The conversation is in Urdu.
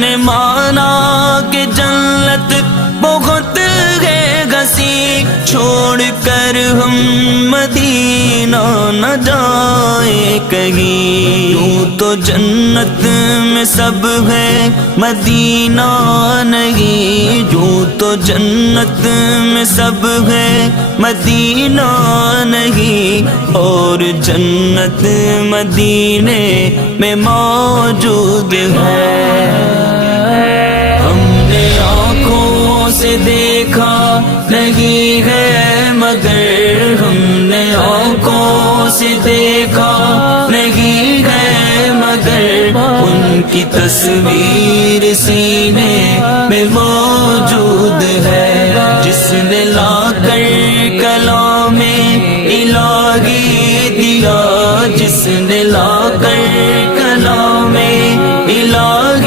نے مانا کہ جنت بہت ہے گسی، چھوڑ کر ہم مدینہ نہ جائیں کہیں۔ یوں تو جنت میں سب ہے مدینہ نہیں، یوں تو جنت میں سب ہے مدینہ نہیں، اور جنت مدینے میں موجود ہے۔ ہم نے آنکھوں سے دیکھا نہیں ہے مگر، ہم نے آنکھوں سے دیکھا نہیں ہے مگر، ان کی تصویر سینے میں موجود ہے۔ جس نے لا کر